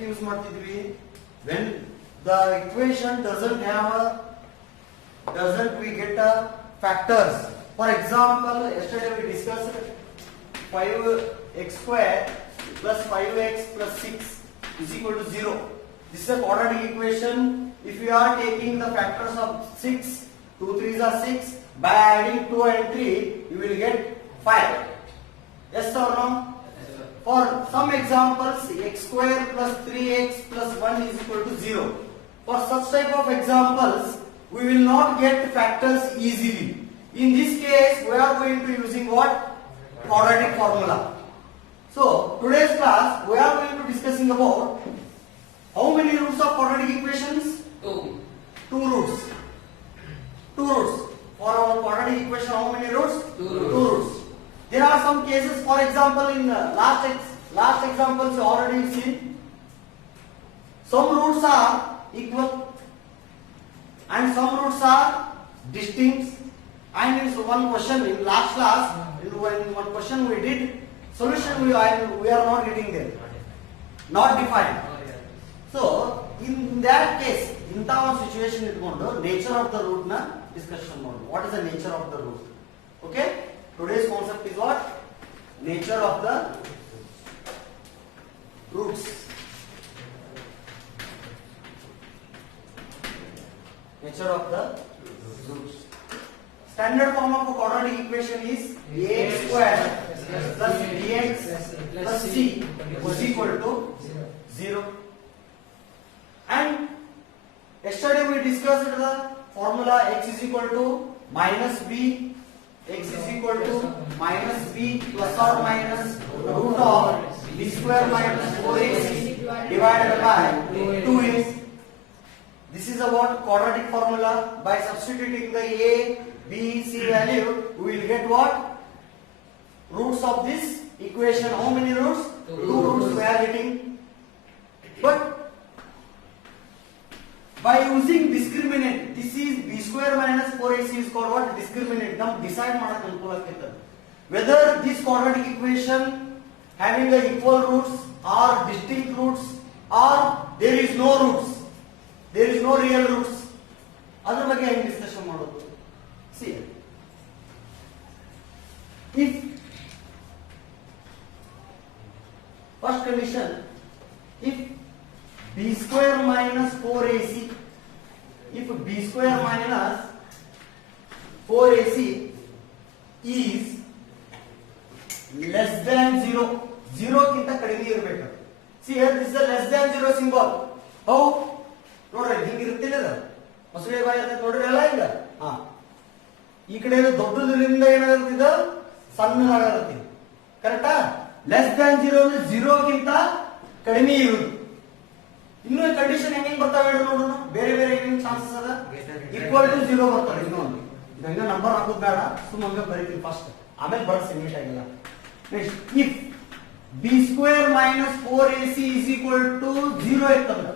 ಎದಕ್ಕೆ ಯೂಸ್ ಮಾಡ್ತಿದ್ವಿ? When the equation doesn't we get a factors. For example, yesterday we discussed 5x square plus 5x plus 6 is equal to 0. This is a quadratic equation. If you are taking the factors of 6, 2 3s are 6, by adding 2 and 3 you will get 5. Yes or no? For some examples, x square plus 3x plus 1 is equal to 0. For such type of examples, we will not get factors easily. In this case, we are going to using what? Quadratic formula. So, today's class, we are going to discussing about how many roots of quadratic equations? Two roots. For our quadratic equation, how many roots? Two roots. There are some cases, for example, in last examples you already seen. Some roots are equal and some roots are distinct. And in one question in last class, in one question we did solution, we are not getting there, not defined. So in that case, in that situation, nature of the root na discussion mode. What is the nature of the root? Okay. Today's concept is what? Nature of the roots. Nature of the roots. Standard form of a quadratic equation is ax square plus bx plus c is equal to 0. And yesterday we discussed the formula x is equal to minus b. X is equal to minus b plus or minus root of b square minus 4ac divided by 2a. This is about quadratic formula. By substituting the a, b, c value, we will get what? Roots of this equation. How many roots? Two roots we are getting. But by using discriminant, this is b square minus 4ac is called what? Discriminant. Now decide ಮಾಡಕ್ಕೆ ಅನುಕೂಲ ಆಗ್ತದೆ whether this quadratic equation having the equal roots or distinct roots or there is no roots, there is no real roots. ಅದರ ಬಗ್ಗೆ ಹೆಂಗೆ ಡಿಸ್ಕಷನ್ ಮಾಡೋದು? See, if first condition, if b square minus 4ac, if b square minus 4ac is less than 0, 0 ಗಿಂತ ಕಡಿಮೆ ಇರಬೇಕು. See here, this is a less than 0 symbol. How? ನೋಡ್ರಿ ಹಿಂಗೆ ಇರುತ್ತಿಲ್ಲ ಅದು ಮಸಳೆ ಬಾಯಿ ಅಂತ ನೋಡ್ರಿ ಎಲ್ಲ ಹಿಂಗ. ಈ ಕಡೆ ದೊಡ್ಡದ್ರಿಂದ ಏನಾಗುತ್ತೆ, ಸಣ್ಣದಾಗಿರುತ್ತೆ. ಕರೆಕ್ಟಾ? ಲೆಸ್ ದ್ಯಾನ್ 0 ಅಂದ್ರೆ 0 ಗಿಂತ ಕಡಿಮೆ ಇರುವುದು. ಇನ್ನು ಕಂಡೀಷನ್ ಹೆಂಗೆ ಬರ್ತಾವೆ ಹೇಳಿ ನೋಡೋಣ. ಬೇರೆ ಬೇರೆ ಏನೇನು ಚಾನ್ಸಸ್ ಅದ? ಈಕ್ವಲ್ ಟು 0 ಬರ್ತಾರೆ. ಇನ್ನೊಂದು ಹಂಗ ನಂಬರ್ ಹಾಕೋದು ಬೇಡ, ಸುಮ್ಮನೆ ಬರೀತೀನಿ ಫಸ್ಟ್, ಆಮೇಲೆ ಬರ್ಸಿ ನೀಟ್ ಆಗಿಲ್ಲ. Next, if B square minus 4ac is equal to 0 ಇತ್ತಂದ್ರೆ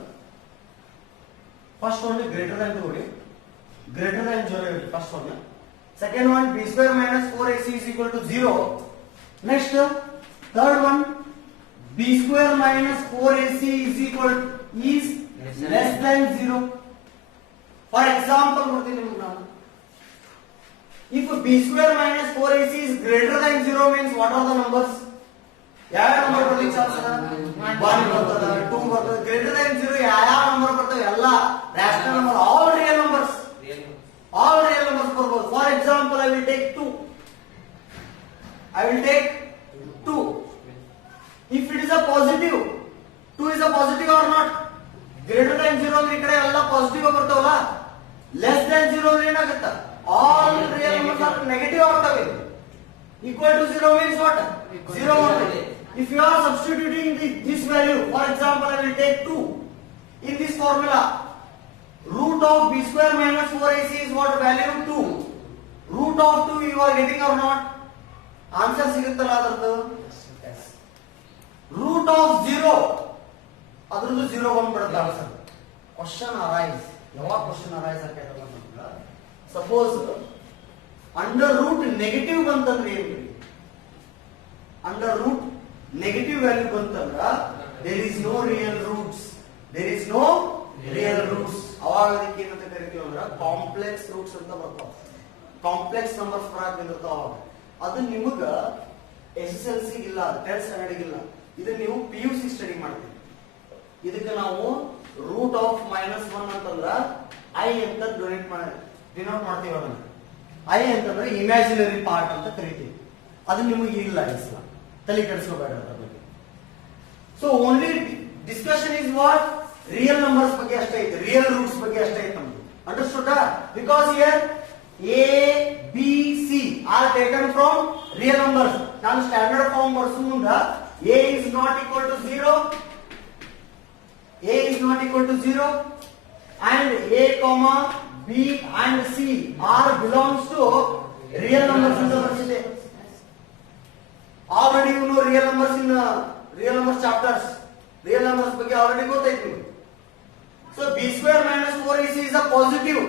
ಫಸ್ಟ್ ಒನ್ ಗ್ರೇಟರ್ ದನ್ ತಗೊಳ್ಳಿ, ಗ್ರೇಟರ್ ದನ್ 0 ಇರುತ್ತೆ first one. Second one b square minus 4ac is equal to 0. Next third one b square minus 4ac is less than 0. For example, if b square minus 4ac is greater than 0 means what are the numbers? ಯಾವ ನಂಬರ್ ಬರ್ಲಿಕ್ಕೆ ಚಾನ್ಸ್ ಅದ? 1 ಬರ್ತದ, 2 ಬರ್ತದ. Greater than 0 ಯಾವ ನಂಬರ್ ಬರ್ತವೆ? ಎಲ್ಲ rational number, all real numbers. All real numbers ಬರ್ಬೋದು. For example, I will take 2. If it is a positive, 2 is a positive or not? Greater than 0 ಅಂದ್ರೆ ಈ ಕಡೆ ಎಲ್ಲ ಪಾಸಿಟಿವ್ ಬರ್ತಾವಲ್ಲ. Less than 0 ಅಂದ್ರೆ ಏನಾಗುತ್ತೆ? All real numbers are negative ಆಗ್ತವೆ. Equal to 0 means what? 0 ಆಗ್ತದೆ. If you are substituting this value, for example, I will take 2 in this formula. Root of b square minus 4ac is what value? 2. Root of 2 you are getting or not? Answer ಸಿಗುತ್ತಲ್ಲ ಅದರದ್ದು. Root of 0 ಅದರದ್ದು 0 ಬಂದ್ಬಿಡುತ್ತೆ answer. Question arise, ಯಾವಾಗ question arise ಆಗ್ತದೆ ಅಂತಂದ್ರೆ, suppose under root negative ಬಂತಂದ್ರೆ ಏನು? Under root negative value ಬಂತಂದ್ರೆ there is no real roots. There is no real roots. ಅವಾಗ ಅದಕ್ಕೆ ಏನಂತ ಕರಿತೀವಿ ಅಂದ್ರೆ ಕಾಂಪ್ಲೆಕ್ಸ್ ರೂಟ್ಸ್ ಅಂತ ಬರ್ತಾವ. ಕಾಂಪ್ಲೆಕ್ಸ್ ನಂಬರ್ಸ್ ಬರಾಕ್ ಬಂದಿರ್ತಾವ. ಅದು ನಿಮಗ SSLC ಇಲ್ಲ, 10th ಸ್ಟ್ಯಾಂಡರ್ಡ್ ಇಲ್ಲ. ಇದನ್ನ ನೀವು PUC ಸ್ಟಡಿ ಮಾಡ್ತೀವಿ. ಇದಕ್ಕೆ ನಾವು ರೂಟ್ ಆಫ್ -1 ಅಂತಂದ್ರ I ಅಂತ ಡಿನೋಟ್ ಮಾಡ್ತೀವಿ. ಅದನ್ನ I ಅಂತಂದ್ರೆ ಇಮ್ಯಾಜಿನರಿ ಪಾರ್ಟ್ ಅಂತ ಕರಿತೀವಿ. ಅದು ನಿಮಗೆ ಇಲ್ಲ ಇಸ್ಲ, ತಲೆ ಕೆಡಿಸ್ಕೋಬೇಡ ಅದ್ರ ಬಗ್ಗೆ. So only discussion is what real numbers ಬಗ್ಗೆ ಅಷ್ಟೇ ಐತೆ, ರಿಯಲ್ ರೂಟ್ಸ್ ಬಗ್ಗೆ ಅಷ್ಟೇ ಐತೆ ನಮ್ದು. Understood? Because here A, B, C are taken from real numbers. ನಾನು ಸ್ಟ್ಯಾಂಡರ್ಡ್ ಫಾರ್ಮ್ ಬರ್ಸು ಮುಂದ A is not equal to 0, A is not equal to 0 and A, B and C are belongs to real numbers ಅಂತ ಬರ್ಸಿದೆ. Already you know real numbers in real numbers chapters. Real numbers ಬಗ್ಗೆ already ಗೊತ್ತೈತಿ ನಿಮಗೆ. So b square minus 4ac is a positive.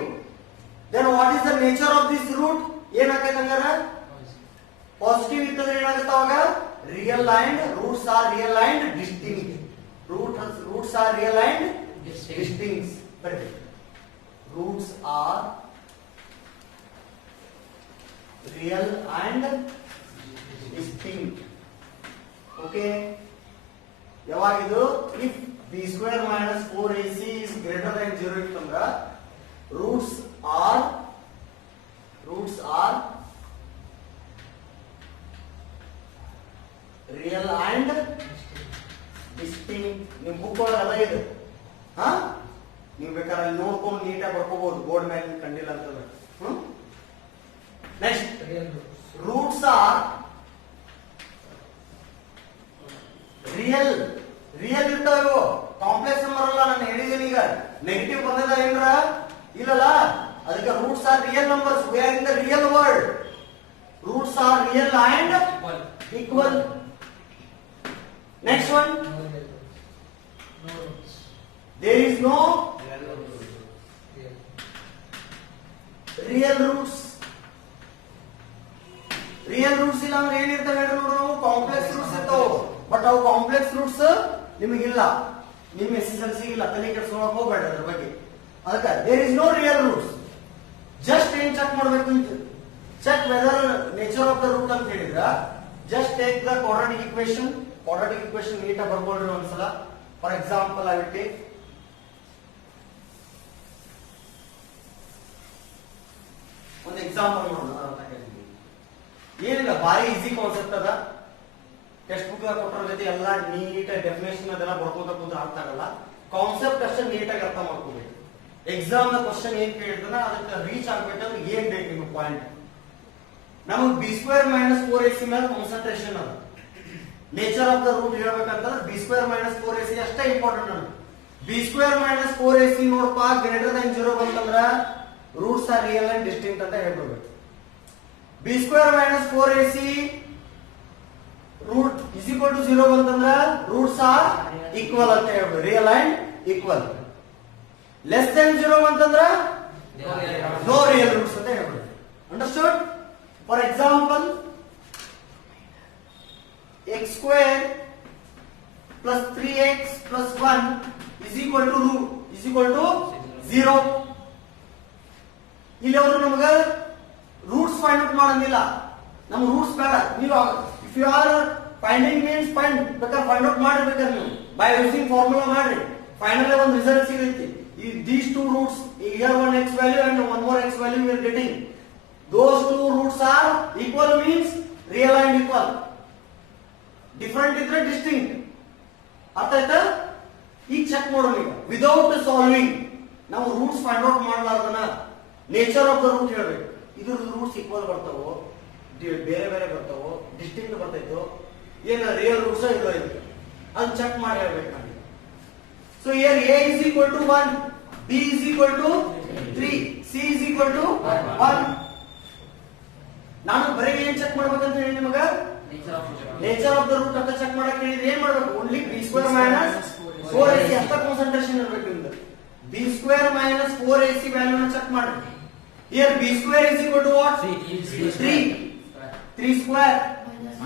Then what is the nature of this root? ಏನಾಗೈತೆ ಹಂಗಾರ? ಪಾಸಿಟಿವ್ ಇತ್ತಂದ್ರೆ ಏನಾಗುತ್ತೆ ಅವಾಗ? Real and roots are real and distinct. Roots are real and distinct. ಬನ್ನಿ, roots are real and distinct. Okay, ಯಾವಾಗಿದು? If b square minus 4ac is greater than 0 ಇತ್ತಂದ್ರ roots are real and distinct. ನಿಮ್ ಬುಕ್ ಒಳಗೆಲ್ಲ ಇದೆ. ನೀವು ಬೇಕಾದ್ರೆ ನೋಡ್ಕೊಂಡು ನೀಟಾಗಿ ಬರ್ಕೋಬಹುದು, ಬೋರ್ಡ್ ಮೇಲೆ ಕಂಡಿಲ್ಲ ಅಂತಂದ್ರೆ. ನೆಕ್ಸ್ಟ್, ರೂಟ್ಸ್ ಆರ್ ರಿಯಲ್ ಇರ್ತಾವ. ಕಾಂಪ್ಲೆಕ್ಸ್ ನಂಬರ್ ಅಲ್ಲ, ನಾನು ಹೇಳಿದ್ದೀನಿ. ಈಗ ನೆಗೆಟಿವ್ ಬಂದದ ಏನ್ರ ಇಲ್ಲಲ್ಲ, ಅದಕ್ಕೆ roots are real numbers. We are in the real world. Roots are real and equal. Next one, there is no real roots. Real roots ಇಲ್ಲ ಅಂದ್ರೆ ಏನಿರ್ತಾವೆ ಹೇಳಿ ನೋಡ್ರಿ ನಾವು? ಕಾಂಪ್ಲೆಕ್ಸ್ ರೂಟ್ಸ್ ಇರ್ತಾವ. ಬಟ್ ಅವು ಕಾಂಪ್ಲೆಕ್ಸ್ ರೂಟ್ಸ್ ನಿಮಗಿಲ್ಲ, ನಿಮ್ಮ SSLC ಇಲ್ಲ, ತಲೆ ಕೆಡಿಸ್ಕೊಳಕ್ ಹೋಗ್ಬೇಡ ಅದ್ರ ಬಗ್ಗೆ. ಅದಕ್ಕೆ there is no real roots. Just ಏನ್ ಚೆಕ್ ಮಾಡ್ಬೇಕು ಅಂತ, check whether nature of the root ಅಂತ ಹೇಳಿದ್ರ, just take the quadratic equation. Quadratic equation ನೀಟಾಗಿ ಬರ್ಕೊಳ್ರಿ ಒಂದ್ಸಲ. For example I will take ಒಂದು ಎಕ್ಸಾಂಪಲ್ ನೋಡೋಣ. ಏನಿಲ್ಲ, ಭಾರಿ ಈಸಿ ಕಾನ್ಸೆಪ್ಟ್ ಅದ. ಟೆಕ್ಸ್ಟ್ ಬುಕ್ ಕೊಟ್ಟರ ಜೊತೆ ಎಲ್ಲ ನೀಟಾಗಿ ಡೆಫಿನೇಷನ್ ಅದೆಲ್ಲ ಬರ್ಕೋತ ಕೂತ್ರೆ ಅರ್ಥ ಆಗಲ್ಲ. ಕಾನ್ಸೆಪ್ಟ್ ಅಷ್ಟೇ ನೀಟಾಗಿ ಅರ್ಥ ಮಾಡ್ಕೋಬೇಕು. ಎಕ್ಸಾಮ್ ನ ಕ್ವಶನ್ ಏನ್ ಕೇಳಿದ್ರೆ ಅದಕ್ಕೆ ರೀಚ್ ಆಗ್ಬೇಕಂದ್ರೆ ಏನ್ ಬೇಕು ನಿಮ್ಗೆ ಪಾಯಿಂಟ್. ನಮಗ್ b square minus 4ac ಮೇಲೆ ಕಾನ್ಸಂಟ್ರೇಷನ್ ಅದ. ನೇಚರ್ ಆಫ್ ದ ರೂಟ್ ಹೇಳ್ಬೇಕಂತಂದ್ರೆ b square minus 4ac ಅಷ್ಟೇ ಇಂಪಾರ್ಟೆಂಟ್. ನಮ್ಗೆ b square minus 4ac ನೋಡಪ್ಪ ಗ್ರೇಟರ್ ದನ್ 0 ಬಂತಂದ್ರ roots are real and distinct ಅಂತ ಹೇಳ್ಬಿಡ್ಬೇಕು. b square minus 4ac root is equal to 0 ಬಂತಂದ್ರ ರೂಟ್ಸ್ ಆರ್ ಈಕ್ವಲ್ ಅಂತ ಹೇಳ್ಬೇಕು, real and equal. Less than 0 ಬಂತಂದ್ರ ನೋ ರಿಯಲ್ ರೂಟ್ಸ್ ಅಂತ ಹೇಳ್ಬೇಕು. Understood? For example, x square plus 3x plus 1 is equal to 0. ಇಲ್ಲಿ ಅವರು ನಮಗ ರೂಟ್ಸ್ ಫೈಂಡ್ ಔಟ್ ಮಾಡಂಗಿಲ್ಲ. ನಮ್ ರೂಟ್ಸ್ ಬೇಡ. ನೀವು if you are finding means ಬೇಕಾದ್ರೆ ಫೈಂಡ್ ಔಟ್ ಮಾಡಿರ್ಬೇಕಾದ್ರೆ ನೀವು ಬೈ ಯೂಸಿಂಗ್ ಫಾರ್ಮುಲಾ ಮಾಡ್ರಿ. ಫೈನಲ್ ಒಂದು ರಿಸಲ್ಟ್ ಸಿಗುತ್ತೆ. These two roots, here one x value and one more x value we are getting. Those two roots are equal means real and equal. Different ಇದ್ರೆ distinct. ಅರ್ಥ ಆಯ್ತಾ? ಈಗ check ಮಾಡೋಣ. ಈಗ without solving ನಾವು ರೂಟ್ಸ್ ಫೈಂಡ್ ಔಟ್ ಮಾಡಲಾರ್ದನ nature of the root ಹೇಳ್ಬೇಕು. ಇದ್ರ ರೂಟ್ಸ್ ಈಕ್ವಲ್ ಬರ್ತಾವೋ, ಬೇರೆ ಬೇರೆ ಬರ್ತಾವೋ, ಡಿಸ್ಟಿಂಕ್ಟ್ ಬರ್ತೈತೋ, ಏನ ರಿಯಲ್ ರೂಟ್ಸ್ ಇಲ್ಲ ಇದಕ್ಕೆ ಅದು ಚೆಕ್ ಮಾಡಿ ಹೇಳ್ಬೇಕು ನಮಗೆ. So here a is equal to 1, b is equal to 3, c is equal to 1. ನಾನು ಬರೀ ಏನ್ ಚೆಕ್ ಮಾಡ್ಬೇಕಂತ ಹೇಳಿ ನಿಮಗ ನೇಚರ್ ಆಫ್ ದ ರೂಟ್ ಅಂತ ಚೆಕ್ ಮಾಡಕ್ ಹೇಳಿದ್ರೆ ಏನ್ ಮಾಡ್ಬೇಕು? Only b square minus 4ac ಅಷ್ಟ ಕಾನ್ಸಂಟ್ರೇಷನ್ ಇರಬೇಕು ನಿಮ್ದು. b square minus 4ac value ನ ಚೆಕ್ ಮಾಡಿ. Here b square is equal to what? 3 square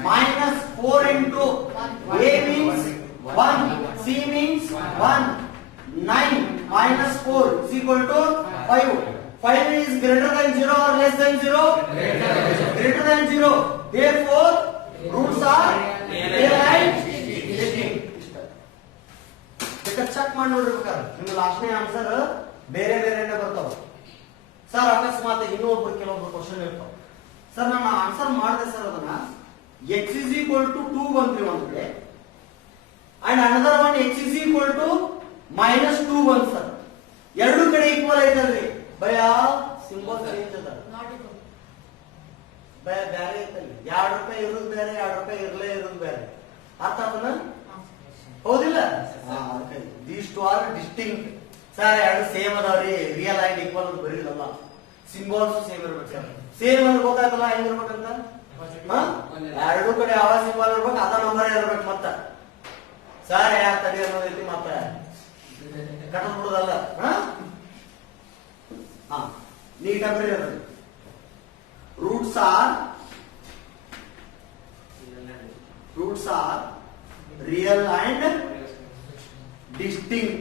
minus 4 into a means 1, c means 1. 9 minus 4 is equal to 5. 5 is greater than 0 or less than 0? Greater than 0. Therefore, roots are real and distinct. Check ಮಾಡಿ ನೋಡಿರ್ಬೇಕಾದ್ರೆ ನಿಮ್ಗೆ ಲಾಸ್ಟ್ನೇ ಆನ್ಸರ್ ಬೇರೆ ಬೇರೆನೆ ಬರ್ತಾವ. ಸರ್ ಅಕಸ್ಮಾತ್ ಇನ್ನೊಬ್ರು ಕೆಲವೊಬ್ರು ಕ್ವಶನ್ ಇರ್ತಾವ. ಸರ್ ನಾನು ಆನ್ಸರ್ ಮಾಡಿದೆ ಸರ್ ಅದನ್ನ x is equal to 2 ಬಂತ್ರಿ ಒಂದ್ ಕಡೆ and another one x is equal to minus 2 1 ಸರ್. ಎರಡು ಕಡೆ ಈಕ್ವಲ್ ಐತಲ್ರಿ ಭಯ ಸಿಂಬಲ್ ಚೇಂಜ್ ಅದ ಭಯ ಬೇರೆ ಐತಲ್ರಿ. 2 ರೂಪಾಯಿ ಇರೋದು ಬೇರೆ 2 ರೂಪಾಯಿ ಇರಲೇ ಇರೋದು ಬೇರೆ. ಅರ್ಥ ಅದನ್ನ ಹೌದಿಲ್ಲ? These two are distinct. Sir ಎರಡು ಸೇಮ್ ಅದಾವ್ರಿ ರಿಯಲ್ ಅಂಡ್ ಈಕ್ವಲ್ ಅಂತ ಬರೀದಲ್ಲ ಸಿಂಬಲ್ಸ್ ಸೇಮ್ ಇರ್ಬೇಕು. ಸೇಮ್ ಅಂದ್ರೆ ಗೊತ್ತಾಯ್ತಲ್ಲ ಹೆಂಗಿರ್ಬೇಕಂತ. ಎರಡು ಕಡೆ ಯಾವ ಸಿಂಬಲ್ ಇರ್ಬೇಕು ಅದ ನಂಬರ್ ಇರ್ಬೇಕು. ಮತ್ತ ಸರ್ ಯಾವ ತಡಿ ಅನ್ನೋದೈತಿ ಮತ್ತ ಕಟ್ಟದ್ ಬಿಡುದಲ್ಲ. ನೀಟಾಗಿ ಬರೀ roots are real and distinct.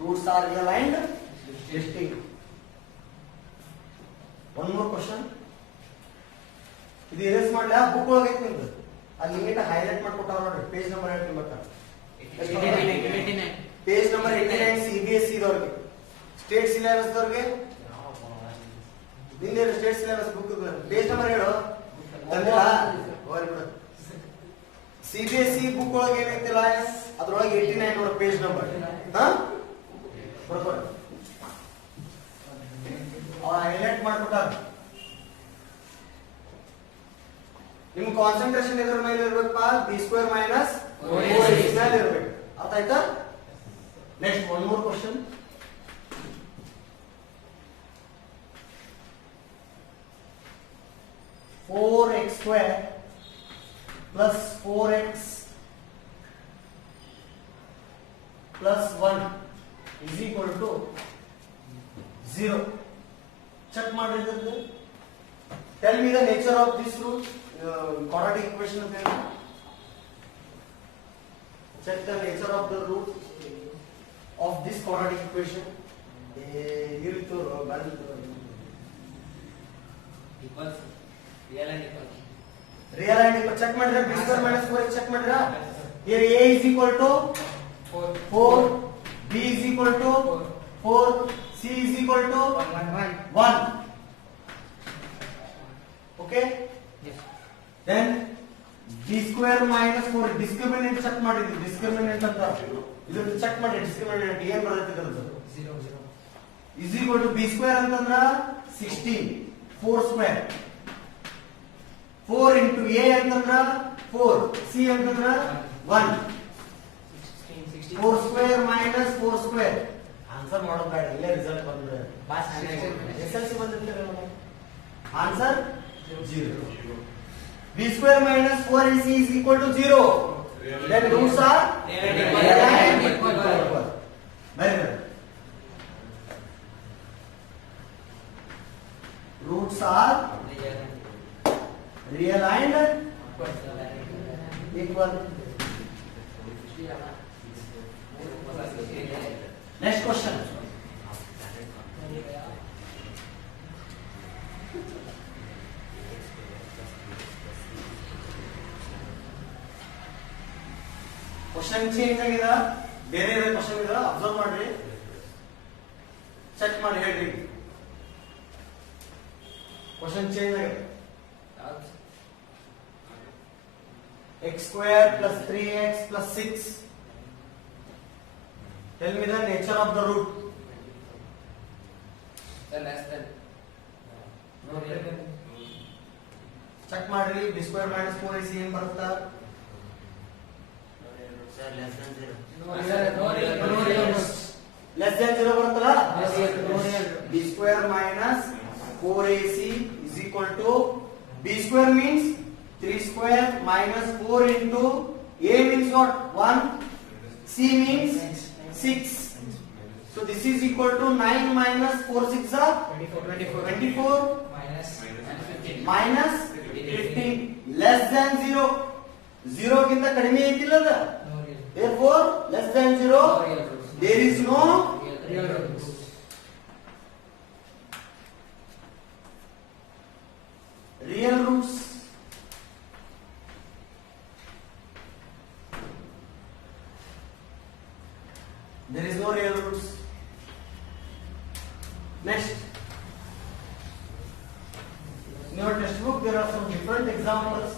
Roots are real and distinct. One more question. ಇದು ಎರೇಸ್ ಮಾಡ್ಲಾ ಬುಕ್ ಒಳಗೈತಿ ನಿಮ್ದು ಅಲ್ಲಿ ನೀಟ್ ಹೈಲೈಟ್ ಮಾಡ್ಕೊಟ್ಟಾರ ನೋಡ್ರಿ. ಪೇಜ್ ನಂಬರ್ ಹೇಳ್ತೀನಿ ಬರ್ತಾ ಪೇಜ್ ನಂಬರ್ 89 CBSE ದವರಿಗೆ ಸ್ಟೇಟ್ ಸಿಲೆಬಸ್ ದವರಿಗೆ ನಿನ್ನೆ state syllabus book page number ಹೇಳು. CBSE ಬುಕ್ ಒಳಗೆ ಏನೈತಿಲ್ಲ ಅದ್ರೊಳಗೆ 89 ನೋಡ ಪೇಜ್ ನಂಬರ್. ಹೈಲೈಟ್ ಮಾಡ್ಕೊಟ್ಟಾರ. ನಿಮ್ ಕಾನ್ಸಂಟ್ರೇಷನ್ ಇದ್ರ ಮೇಲೆ ಇರ್ಬೇಕಪ್ಪ. b² ಮೈನಸ್ 4ac ಮೇಲೆ ಇರ್ಬೇಕು. ಅರ್ಥ ಆಯ್ತಾ? Next one more question. (4x² plus 4x plus 1 is equal to 0. Check ಮಾಡಿದ್ರೆ tell me the nature of this root. Quadratic equation ಅಂತ ಹೇಳಿ check the nature of the root of this quadratic equation. ಇರುತ್ತೋ ಬರುತ್ತೆ equals real and equal. Real and equal check ಮಾಡಿದ್ರೆ b² minus 4x check ಮಾಡಿದ್ರ here a is equal to 4 b is equal to 4 c is equal to 1. Okay, yes. Then b² minus 4 discriminant check ಮಾಡಿದ್ವಿ. discriminant ಅಂತ ಇದನ್ನ ಚೆಕ್ ಮಾಡಿ discriminant ಏನ್ ಬರುತ್ತೆ ಇದ್ರದ್ದು 0 is equal to b² ಅಂತಂದ್ರ 16 4 square 4 into a ಅಂತಂದ್ರ 4 c ಅಂತಂದ್ರ 1 4 square minus 4 square. ಆನ್ಸರ್ ಮಾಡೋದು ಬೇಡ, ಇಲ್ಲೇ ರಿಸಲ್ಟ್ ಬಂದ್ರೆ SLC ಬಂದಿರ್ತಾರೆ ಆನ್ಸರ್ 0. b² minus 4ac is equal to 0. Then roots are real and equal. Very good. Roots are real and equal. Next question. Question change ಆಗಿದೆ, ಬೇರೆ ಬೇರೆ ಕ್ವಶನ್ ಇದೆ, ಅಬ್ಸರ್ವ್ ಮಾಡ್ರಿ, ಚೆಕ್ ಮಾಡಿ ಹೇಳ್ರಿ. ಕ್ವಶನ್ ಚೇಂಜ್ ಆಗಿದೆ. x² plus 3x plus 6. Tell me the nature of the root. Less than. Check ಮಾಡ್ರಿ. b² minus 4ac ಏನ್ ಬರುತ್ತಾ? Sir, less than 0. Less than 0 ಬರುತ್ತಲ್ಲ? b² minus 4ac is equal to b² means 3 square minus 4 into a means what? 1, c means 6. So this is equal to 9 minus 4 6 are 24 minus 15 less than 0. 0 ಗಿಂತ ಕಡಿಮೆ ಐತಿಲ್ಲ ಅದ. Therefore less less than 0, there is no Real roots. real roots. There is no real roots. Next, in your textbook there are some different examples.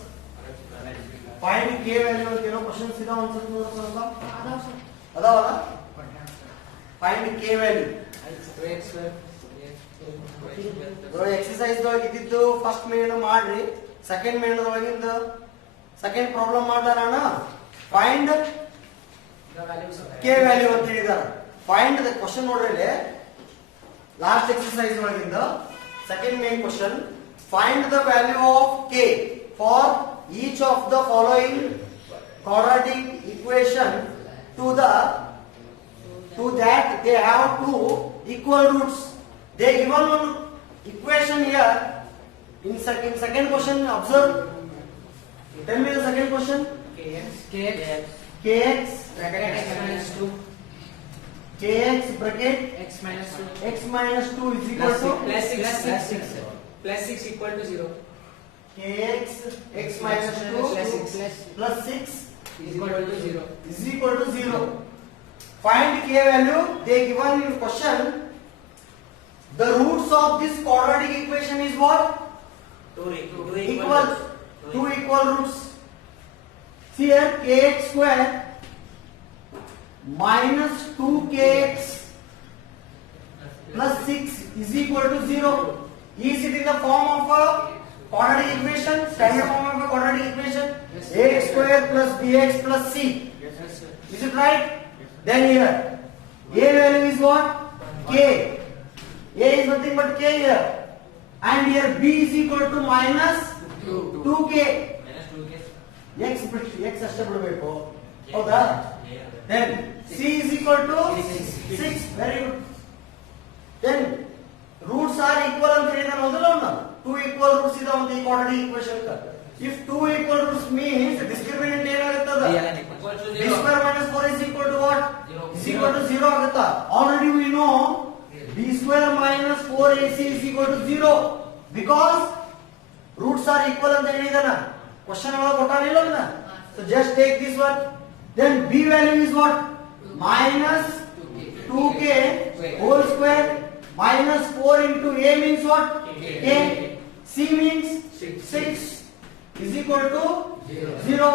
Find k value ಅಂತ ಏನೋ questions ಇದಾವ ಅನ್ಸುತ್ತೆ ನೋಡ್ಸಲ್ಲ ಅದಾವಲ್ಲ. Find k value. ಎಕ್ಸರ್ಸೈಸ್ ಒಳಗೆ ಇದ್ದಿದ್ದು first minute ಮಾಡ್ರಿ, second minute ಒಳಗಿಂದ ಸೆಕೆಂಡ್ ಪ್ರಾಬ್ಲಮ್ ಮಾಡ್ತಾರಣ. ಫೈಂಡ್ ಕೆ ವ್ಯಾಲ್ಯೂ ಅಂತ ಹೇಳಿದಾರ. ಫೈಂಡ್ ದ ಕ್ವಶನ್ ನೋಡ್ರಿ, ಲಾಸ್ಟ್ ಎಕ್ಸರ್ಸೈಸ್ ಒಳಗಿಂದ second main question. Find the value of K for each of the following quadratic equation to that they have two equal roots. They given one equation here in second question. Observe, tell me the second question. kx Bracket x minus 2. kx bracket X minus 2. x minus 2 is equal to Plus 6. Plus 6 equal to 0. kx x minus 2 plus 6 Is equal to 0. is equal to 0. Find k value. They given in question. The roots of this quadratic equation is what? Equal. Two equal roots. See here, kx square minus 2kx plus 6 is equal to 0. Is it in the form of a quadratic equation? Standard form of a quadratic equation? Ax square plus bx plus c. Is it right? Then here, a value is what? K. A is nothing but k here. And here b is equal to minus 2k. x ಅಷ್ಟೇ ಬಿಡಬೇಕು, ಹೌದಾ? Then c is equal to 6. Very good. Then roots are equal ಅಂತ ಹೇಳಿದಾನ, ಹೌದಲ್ಲ ಅವನು? Two equal roots ಇದಾವ ಅಂತ ಈ quadratic equation. If two equal roots means discriminant ಏನಾಗುತ್ತದ? b square minus 4 is equal to what? Is equal to 0 ಆಗುತ್ತಾ? Already we know b square minus 4ac is equal to 0 because roots are equal ಅಂತ ಹೇಳಿದಾನ. Question ಒಳಗೆ ಕೊಟ್ಟಾನಿಲ್ಲ ಅದನ್ನ. So just take this one. Then b value is what? Minus 2k whole square minus 4 into a means what? K. C means 6 is equal to 0.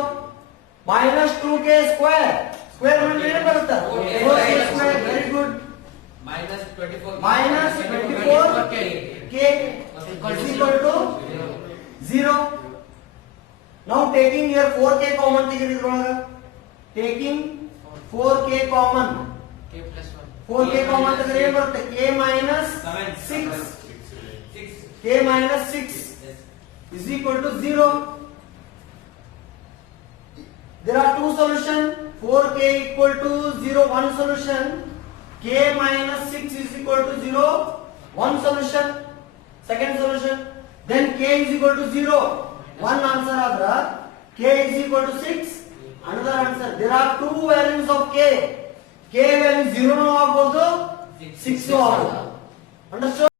Minus 2k square. Square means ಏನು ಬರುತ್ತೆ? 4k square. Very good. Minus 24. Minus 24k is equal to 0. Now taking here 4k common ತೆಗೆದಿದ್ರೊಳಗ, taking 4k common, K plus 1. 4k common ತೆಗೆದ್ರೆ ಏನು ಬರುತ್ತೆ? k minus 6 k minus 6 is equal to 0. There are two solutions. 4k equal to 0, one solution. K minus 6 is equal to 0, one solution. Second solution. Then k is equal to 0, one answer adra. K is equal to 6, another answer. There are two values of k. K value 0 no ಆಗಬಹುದು, 6 no ಆಗಬಹುದು. Understood?